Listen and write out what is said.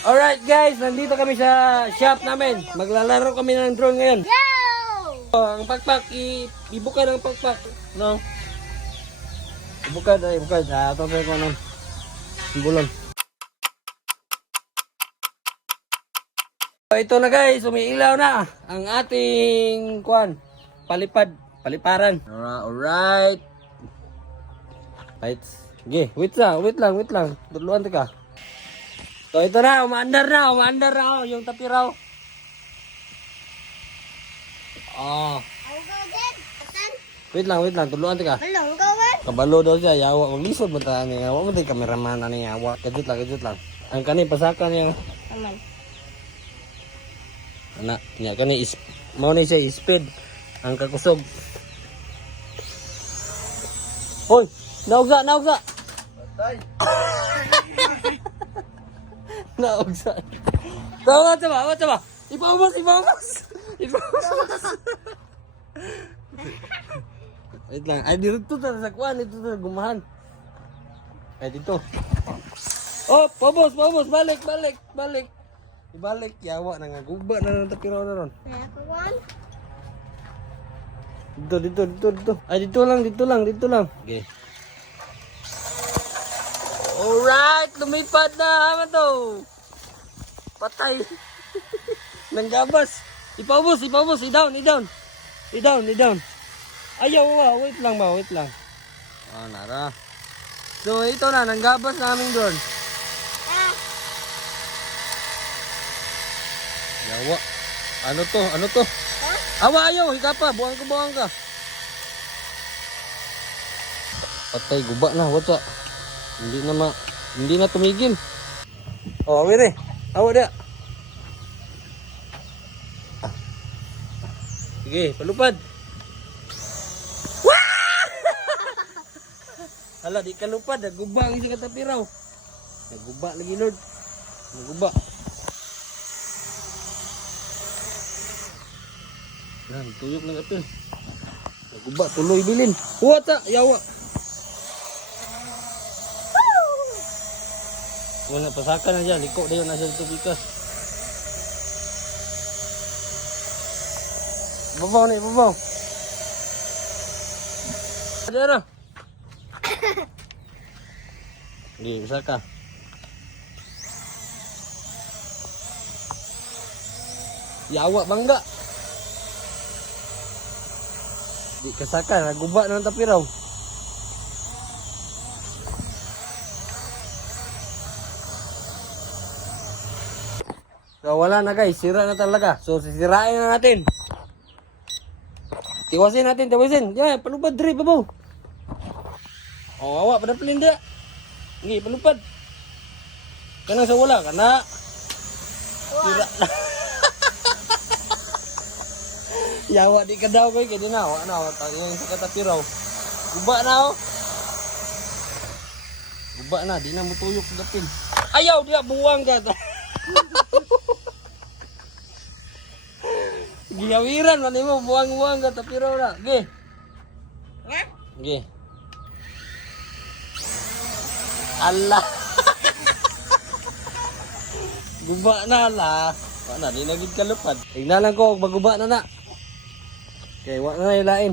Alright guys, nandito kami sa shop namin. Maglalaro kami ng drone ngayon. Ang pakpak, ibuka ng pakpak. No? Ibuka. Tawag ko ng bulon. So, ito na guys, umiilaw na ang ating paliparan. Alright. Right. Okay, wait lang. Duluan ka. So ito na, umaandar na yung tapiraw. Wait lang, tuluan ka. Kabalo daw siya, yawa, maglisod ba ta niya? Yawa mo tayo kameraman ani yawa. Kadit lang. Ang kani pasakan niya. Aman. Ana, niya kani mao ni siya speed ang kakusog. Hoy, naugsa. Patay. Naugsa. Tawa. Ipaubos. Wait lang. Ay, dito sa kuwan. Dito sa gumahan. Ay, dito. Oh, pabos. Balik. Ibalik. Yawa na nga. Guba na ng tapiraw na ron. Dito. Ay, dito lang. Okay. Alright, lumipad na naman to. Patay. Nanggabas. Ipaubos. I-down. Ayaw, wait lang. Nara. So, ito na, nanggabas namin doon. Yawa. Ano to? Awa, ayaw, hikapa, buwang ka. Patay, guba na, what's up? Hindi na tumigil. Oh, mire. Awa dia. Sige, palupad. Hala, di ka lupad. Naguba ang isa katapiraw. Naguba lagi, Lord. Naguba. Yan, tuyok ng apil. Naguba, tuloy bilin. Huwata, yawa. Wala, pasakan na dyan. Liko na yun, nasa ito bikas. Ibabaw. Adara. Hindi, pasaka. Yawa, bangga. Di kasaka, naguba ng tapiraw. So wala na guys, sira na talaga. So sisirain na natin. Tiwasin. Yan, palupad dre, babaw. Oh, awa, pada pelinda. Ngi, palupad. Kanang sa wala, kana. Sira na. Yawa, di ka daw kayo, kaya na, awa na, yung sa katapiraw. Guba na, oh. Guba na, di na mutuyok dapin. Ayaw, dia buwang ka. Giyawiran man mo buang-buang ka tapiraw na. Ge. Allah. Guba na la. Wa na di na gid kalupad. Tignan lang ko maguba na na. Okay, wa na ilain.